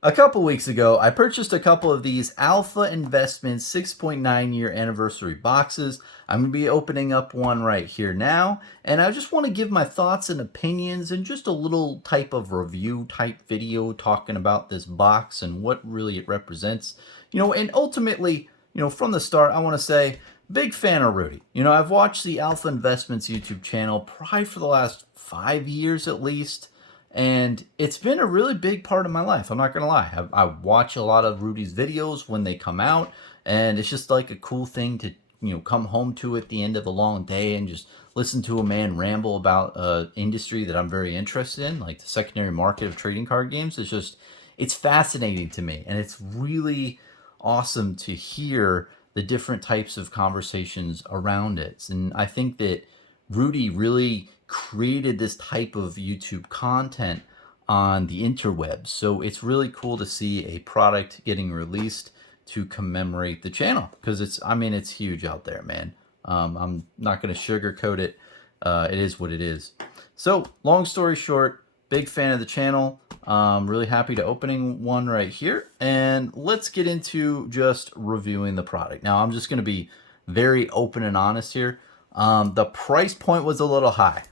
A couple weeks ago, I purchased a couple of these Alpha Investments 6.9 year anniversary boxes. I'm going to be opening up one right here now, and I just want to give my thoughts and opinions and just a little type of review type video talking about this box and what really it represents. And ultimately, from the start, I want to say, big fan of Rudy. I've watched the Alpha Investments YouTube channel probably for the last 5 years at least, and it's been a really big part of my life. I'm not gonna lie. I watch a lot of Rudy's videos when they come out, and it's just like a cool thing to come home to at the end of a long day and just listen to a man ramble about a industry that I'm very interested in, like the secondary market of trading card games. It's fascinating to me, and it's really awesome to hear the different types of conversations around it. And I think that Rudy really created this type of YouTube content on the interwebs. So it's really cool to see a product getting released to commemorate the channel, because it's huge out there, man. I'm not going to sugarcoat it. It is what it is. So long story short, big fan of the channel. Really happy to opening one right here. And let's get into just reviewing the product. Now I'm just going to be very open and honest here. The price point was a little high.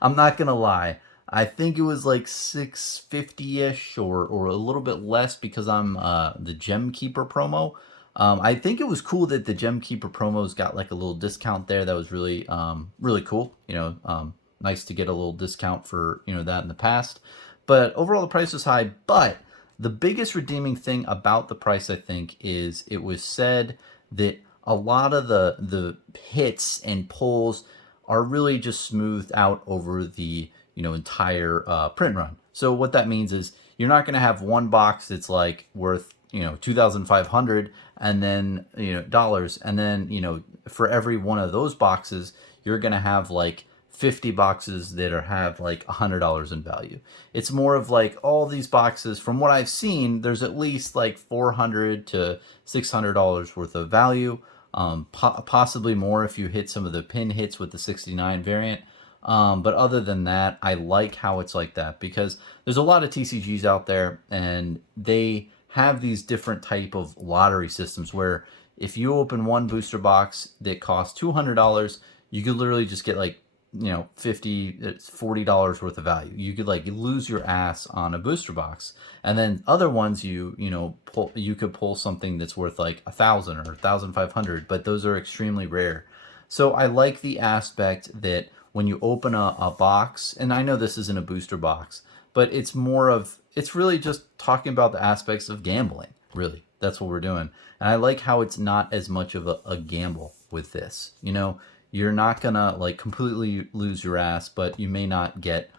I'm not gonna lie. I think it was like 650-ish or a little bit less because I'm the Gem Keeper promo. I think it was cool that the Gem Keeper promos got like a little discount there. That was really cool. Nice to get a little discount for that in the past. But overall, the price was high. But the biggest redeeming thing about the price, I think, is it was said that a lot of the hits and pulls are really just smoothed out over the entire print run. So what that means is you're not going to have one box that's like worth 2,500 and then dollars, and then for every one of those boxes you're going to have like 50 boxes that have like $100 in value. It's more of like all these boxes, from what I've seen, there's at least like $400 to $600 worth of value. Possibly more if you hit some of the pin hits with the 69 variant. But other than that, I like how it's like that, because there's a lot of TCGs out there and they have these different type of lottery systems where if you open one booster box that costs $200, you could literally just get like 50 it's $40 worth of value. You could like lose your ass on a booster box. And then other ones you could pull something that's worth like 1,000 or 1,500, but those are extremely rare. So I like the aspect that when you open a box, and I know this isn't a booster box, but it's really just talking about the aspects of gambling, really. That's what we're doing. And I like how it's not as much of a gamble with this. You're not gonna like completely lose your ass, but you may not get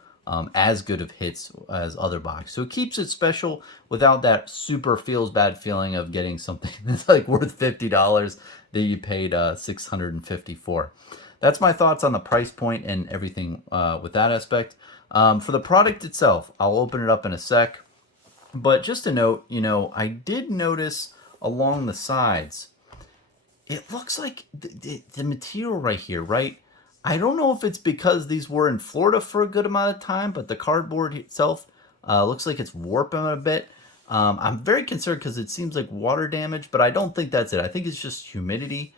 as good of hits as other boxes. So it keeps it special without that super feels bad feeling of getting something that's like worth $50 that you paid 650 for. That's my thoughts on the price point and everything with that aspect. For the product itself, I'll open it up in a sec. But just a note, I did notice along the sides, it looks like the material right here, right? I don't know if it's because these were in Florida for a good amount of time, but the cardboard itself looks like it's warping a bit. I'm very concerned because it seems like water damage, but I don't think that's it. I think it's just humidity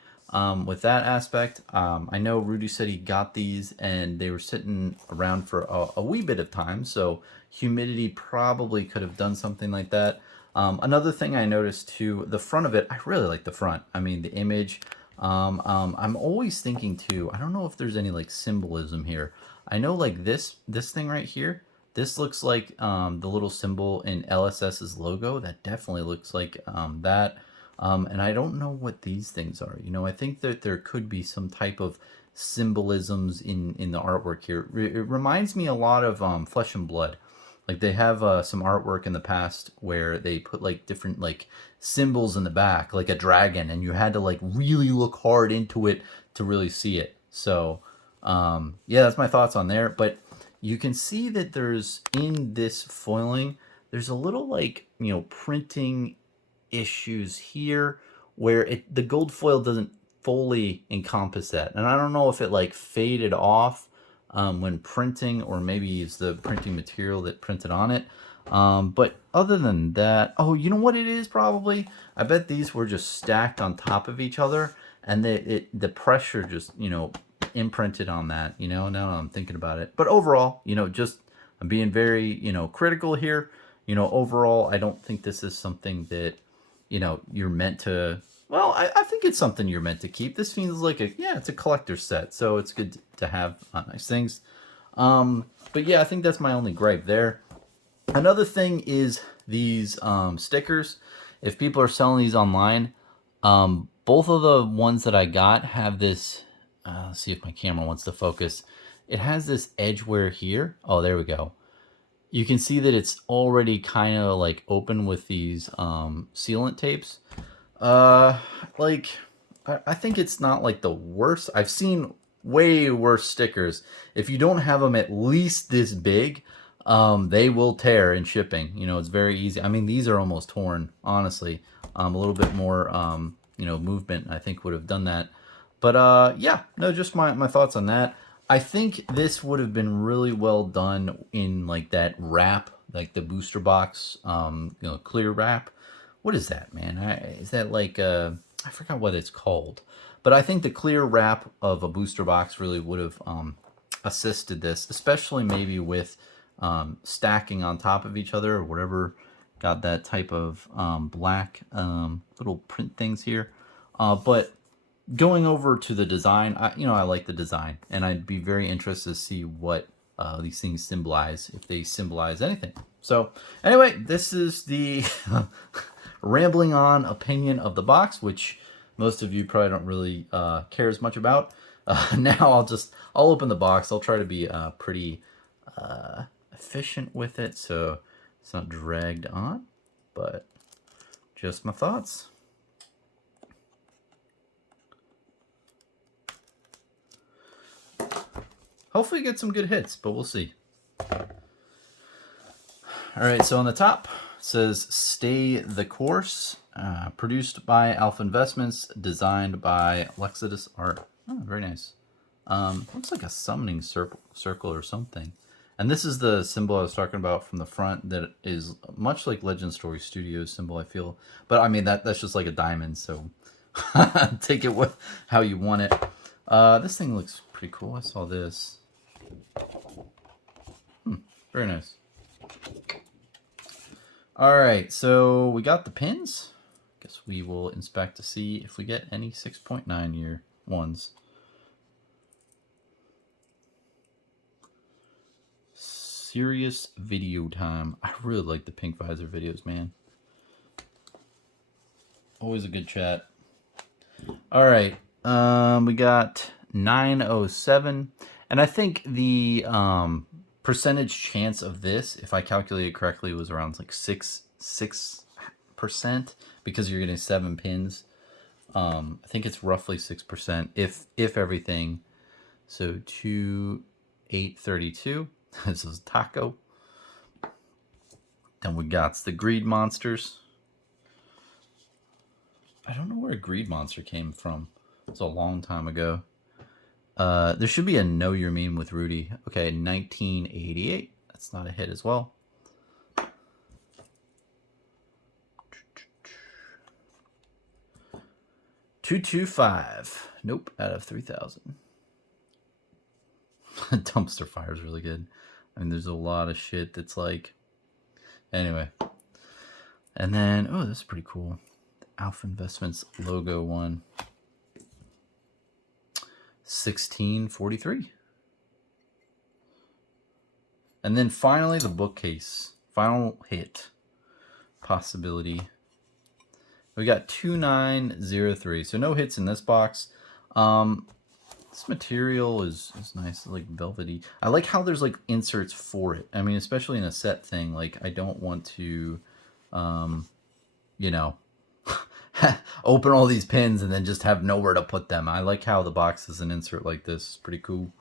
with that aspect. I know Rudy said he got these and they were sitting around for a wee bit of time, so humidity probably could have done something like that. Another thing I noticed too, the front of it, I really like the front. I mean, the image. I'm always thinking too, I don't know if there's any like symbolism here. I know like this thing right here, this looks like the little symbol in LSS's logo. That definitely looks like that. And I don't know what these things are. I think that there could be some type of symbolisms in the artwork here. It reminds me a lot of Flesh and Blood. Like they have some artwork in the past where they put like different like symbols in the back, like a dragon, and you had to like really look hard into it to really see it. So yeah, that's my thoughts on there. But you can see that there's in this foiling, there's a little like printing issues here where the gold foil doesn't fully encompass that, and I don't know if it like faded off when printing, or maybe it's the printing material that printed on it. But other than that, oh, you know what it is probably? I bet these were just stacked on top of each other, and the pressure just, imprinted on that, now I'm thinking about it. But overall, just I'm being very, critical here. Overall, I don't think this is something that, you're meant to. Well, I think it's something you're meant to keep. This feels like it's a collector's set, so it's good to have nice things. But yeah, I think that's my only gripe there. Another thing is these stickers. If people are selling these online, both of the ones that I got have this. Let's see if my camera wants to focus. It has this edge wear here. Oh, there we go. You can see that it's already kind of like open with these sealant tapes. Uh, like, I think it's not like the worst. I've seen way worse stickers. If you don't have them at least this big, they will tear in shipping. It's very easy. I mean, these are almost torn, honestly. A little bit more, movement, I think, would have done that. But yeah, no, just my thoughts on that. I think this would have been really well done in like that wrap, like the booster box, clear wrap. What is that, man? Is that like I forgot what it's called, but I think the clear wrap of a booster box really would have assisted this, especially maybe with stacking on top of each other or whatever. Got that type of black little print things here, but going over to the design, I like the design, and I'd be very interested to see what these things symbolize, if they symbolize anything. So anyway, this is the rambling on opinion of the box, which most of you probably don't really care as much about. Now I'll open the box. I'll try to be pretty efficient with it, so it's not dragged on, but just my thoughts. Hopefully get some good hits, but we'll see. All right, so on the top it says "Stay the Course," produced by Alpha Investments, designed by Lexidus Art. Oh, very nice. Looks like a summoning circle or something. And this is the symbol I was talking about from the front that is much like Legend Story Studios symbol, I feel. But I mean, that's just like a diamond, so take it with how you want it. This thing looks pretty cool. I saw this. Very nice. All right, so we got the pins. Guess we will inspect to see if we get any 6.9 year ones. Serious video time. I really like the pink visor videos, man. Always a good chat. All right, we got 907, and I think the percentage chance of this, if I calculated correctly, was around like 6%, because you're getting 7 pins. I think it's roughly 6% if everything. So 2832. This is Taco. Then we got the Greed Monsters. I don't know where Greed Monster came from. It's a long time ago. There should be a Know Your Meme with Rudy. Okay, 1988. That's not a hit as well. $225. Nope, out of 3,000. Dumpster Fire is really good. I mean, there's a lot of shit that's like... Anyway. And then, oh, this is pretty cool. The Alpha Investments logo one. 1643. And then finally the bookcase. Final hit. Possibility. We got 2903. So no hits in this box. This material is nice, like velvety. I like how there's like inserts for it. I mean, especially in a set thing. Like, I don't want to, open all these pins and then just have nowhere to put them. I like how the box is an insert like this. It's pretty cool.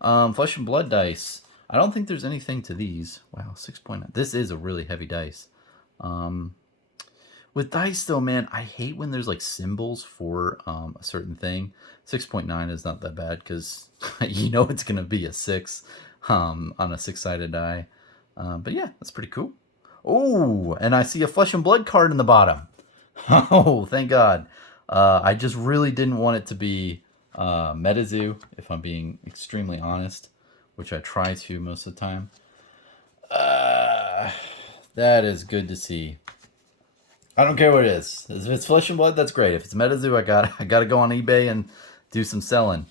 Flesh and Blood dice. I don't think there's anything to these. Wow, 6.9. This is a really heavy dice. With dice, though, man, I hate when there's like symbols for a certain thing. 6.9 is not that bad because it's going to be a 6 on a 6-sided die. But yeah, that's pretty cool. Oh, and I see a Flesh and Blood card in the bottom. Oh, thank God. I just really didn't want it to be MetaZoo, if I'm being extremely honest, which I try to most of the time. That is good to see. I don't care what it is. If it's Flesh and Blood, that's great. If it's MetaZoo, I gotta go on eBay and do some selling.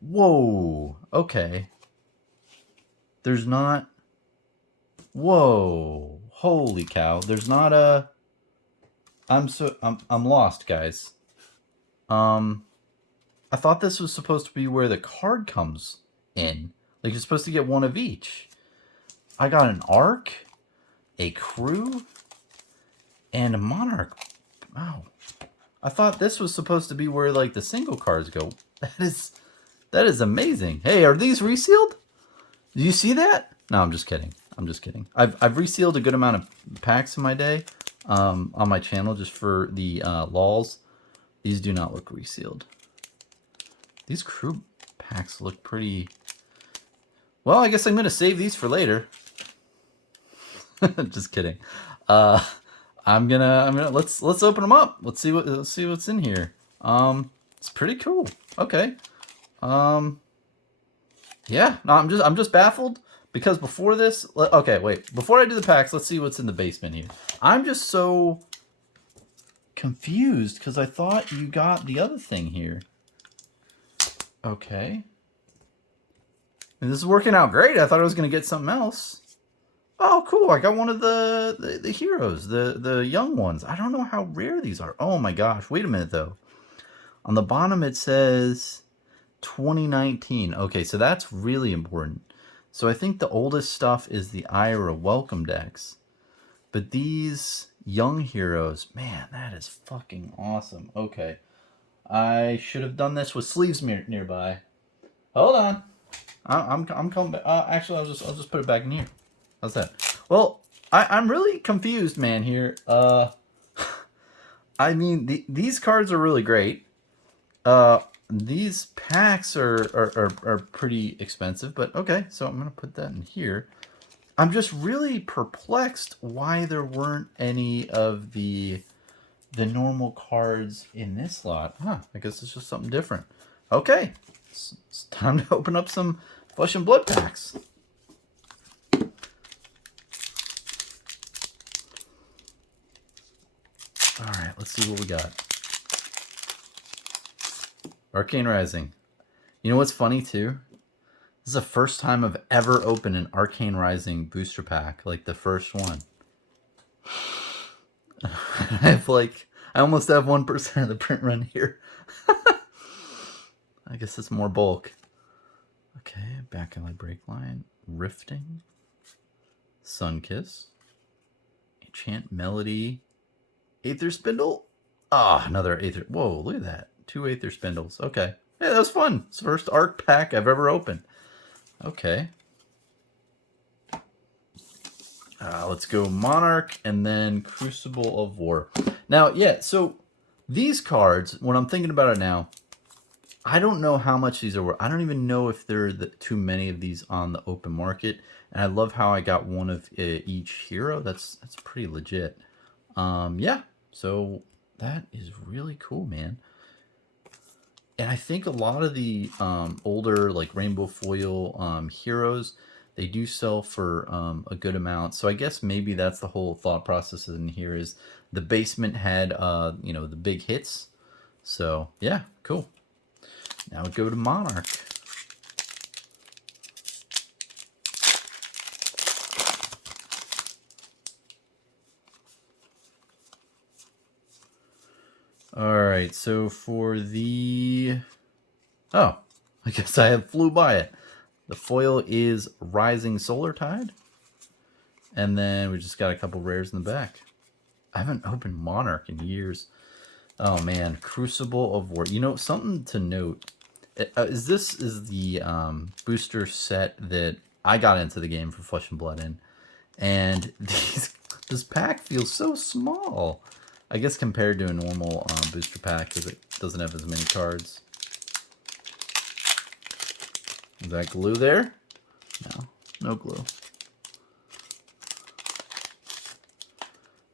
Whoa. Okay. There's not. Whoa. Holy cow. There's not a. I'm lost, guys. I thought this was supposed to be where the card comes in. Like you're supposed to get one of each. I got an Arc, a Crew, and a Monarch. Wow. I thought this was supposed to be where like the single cards go. That is amazing. Hey, are these resealed? Do you see that? No, I'm just kidding. I'm just kidding. I've resealed a good amount of packs in my day on my channel just for the lols. These do not look resealed. These Crew packs look pretty... Well, I guess I'm going to save these for later. Just kidding. I'm gonna let's open them up. Let's see what's in here. It's pretty cool. Okay. Yeah, no, I'm just baffled because before this, okay, wait. Before I do the packs, let's see what's in the basement here. I'm just so confused because I thought you got the other thing here. Okay. And this is working out great. I thought I was going to get something else. Oh, cool. I got one of the heroes, the young ones. I don't know how rare these are. Oh my gosh. Wait a minute though. On the bottom it says 2019. Okay, so that's really important. So I think the oldest stuff is the Ira Welcome decks. But these young heroes, man, that is fucking awesome. Okay. I should have done this with sleeves nearby. Hold on. I'm coming back. Actually, I'll just put it back in here. How's that? Well, I'm really confused, man. Here. I mean, these cards are really great. These packs are pretty expensive, but okay. So I'm gonna put that in here. I'm just really perplexed why there weren't any of the normal cards in this lot. Huh, I guess it's just something different. Okay, it's time to open up some Flesh and Blood packs. Alright, let's see what we got. Arcane Rising. You know what's funny too? This is the first time I've ever opened an Arcane Rising booster pack, like the first one. I almost have 1% of the print run here. I guess it's more bulk. Okay, Back Alley Break Line, Rifting, Sunkiss, Enchant Melody, Aether Spindle. Ah, another Aether. Whoa, look at that. 2 Aether Spindles. Okay. Yeah, that was fun. It's the first Arc pack I've ever opened. Okay. Let's go Monarch and then Crucible of War. Now, yeah, so these cards, when I'm thinking about it now, I don't know how much these are worth. I don't even know if there are too many of these on the open market. And I love how I got one of each hero. That's pretty legit. Yeah, so that is really cool, man. And I think a lot of the older like Rainbow Foil heroes, they do sell for a good amount. So I guess maybe that's the whole thought process in here is the basement had you know, the big hits. So yeah, cool. Now we go to Monarch. Alright, so for the... Oh, I guess I have flew by it. The foil is Rising Solar Tide. And then we just got a couple rares in the back. I haven't opened Monarch in years. Oh man, Crucible of War. You know, something to note. This is the booster set that I got into the game for Flesh and Blood in. And this pack feels so small. I guess compared to a normal booster pack because it doesn't have as many cards. Is that glue there? No, no glue.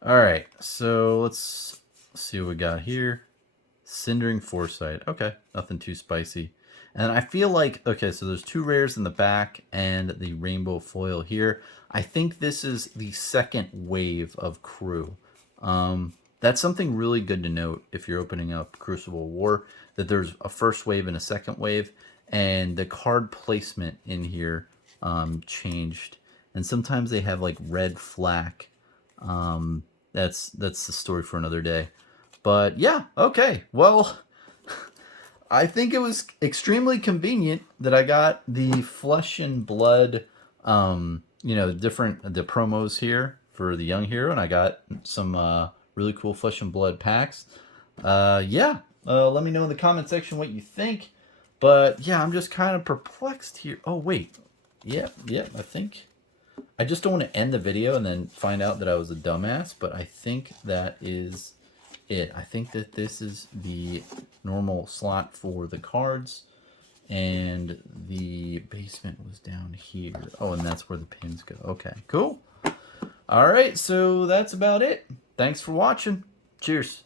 All right, so let's see what we got here. Cindering Foresight. Okay, nothing too spicy. And I feel like, okay, so there's 2 rares in the back and the rainbow foil here. I think this is the second wave of crew. That's something really good to note if you're opening up Crucible War, that there's a first wave and a second wave, and the card placement in here changed. And sometimes they have like red flak. That's the story for another day. But yeah, okay. Well, I think it was extremely convenient that I got the Flesh and Blood, the promos here for the Young Hero, and I got some really cool Flesh and Blood packs. Yeah, let me know in the comment section what you think. But yeah, I'm just kind of perplexed here. Oh wait, yep, I think I just don't want to end the video and then find out that I was a dumbass. But I think that is it. I think that this is the normal slot for the cards, and the basement was down here. Oh, and that's where the pins go. Okay, cool. All right, so that's about it. Thanks for watching. Cheers.